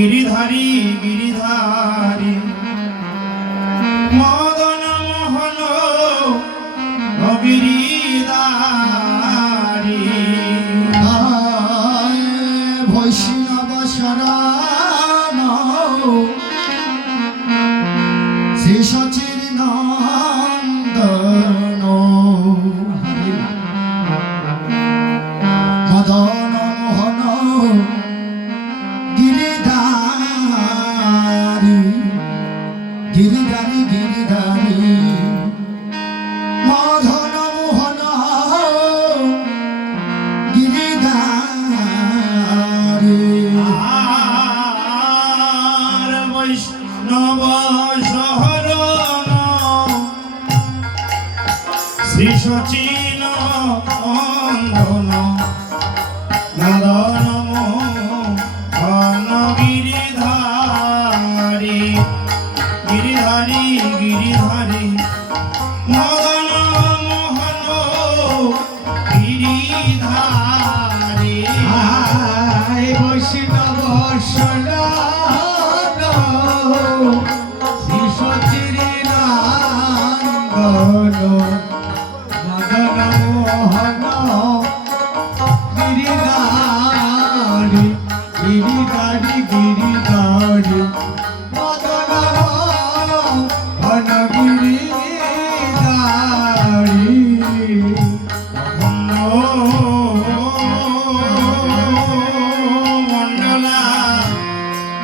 গিরিধারী গিরিধারী। মদন মোহন গিরিধারী বৈষ্ণব শরণ। শ্রী সচির নন্দন মদন শ্রী সচিন নন্দন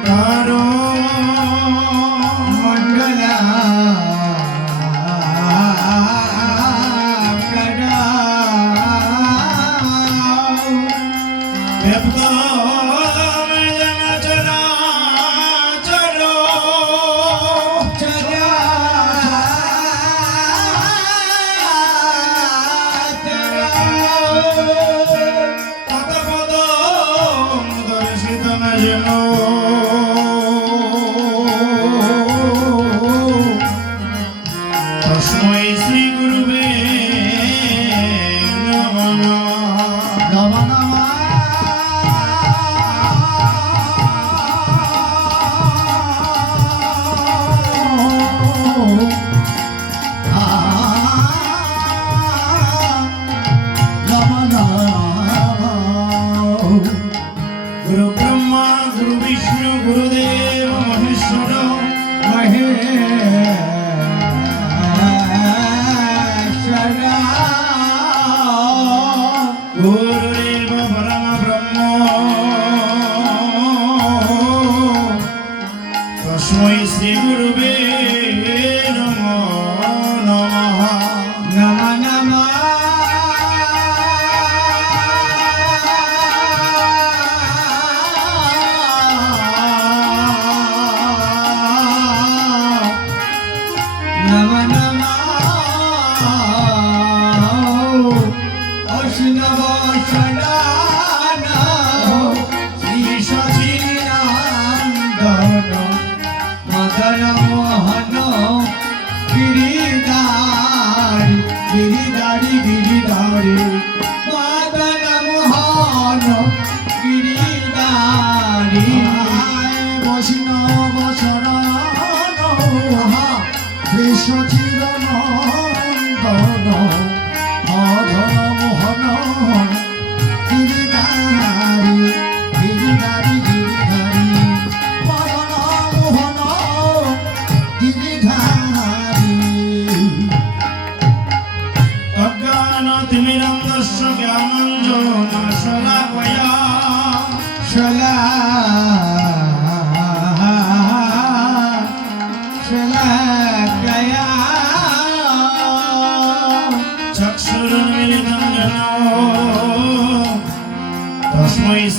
karo তুমি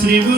you.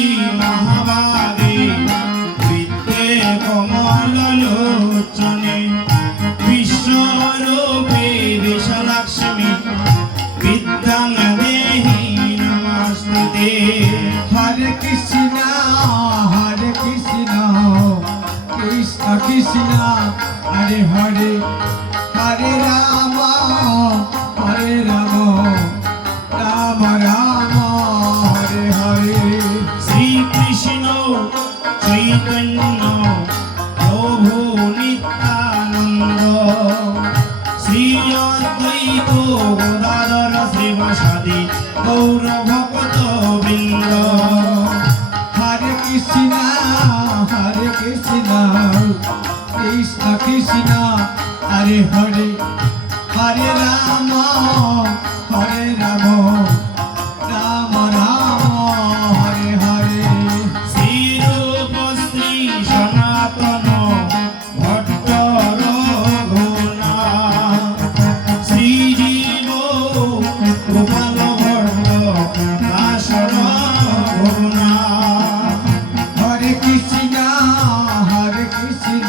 I'm হরে হরে রাম হরে রাম রাম রাম হরে হরে। শ্রীরূপ শ্রী সনাতন ভট্ট রঘুনা শ্রী জীব গোপাল ভট্ট দাসন ঘুনা হরে কৃষ্ণ হরে কৃষ্ণ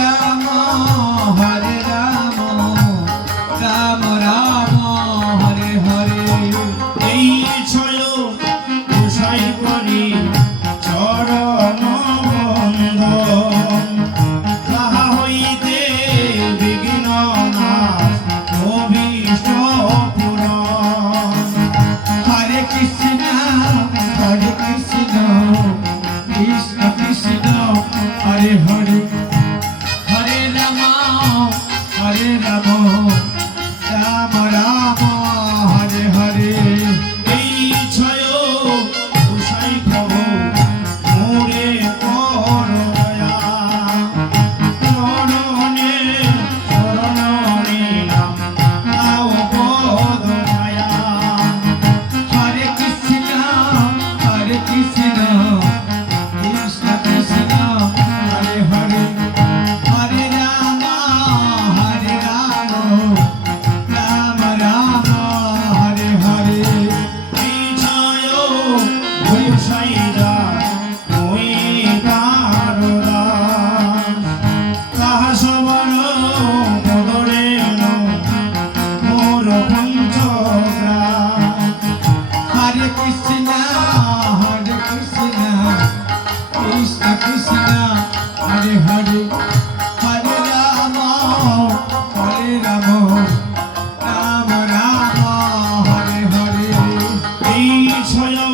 ভালো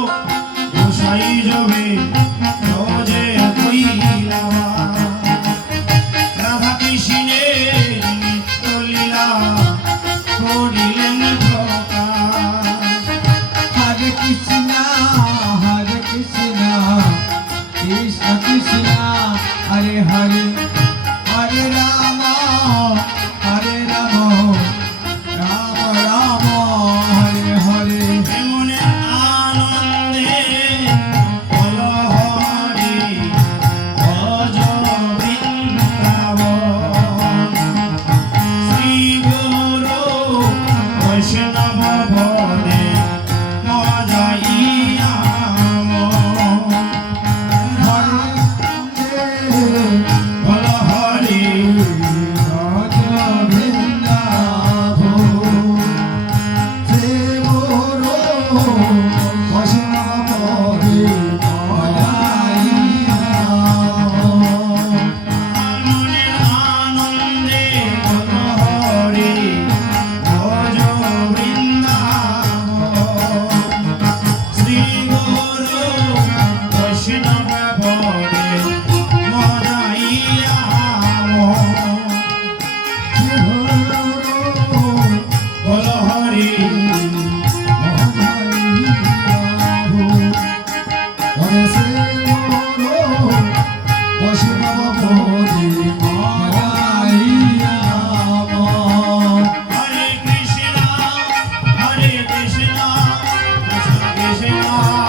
গোসাই জবে রোজে Regina.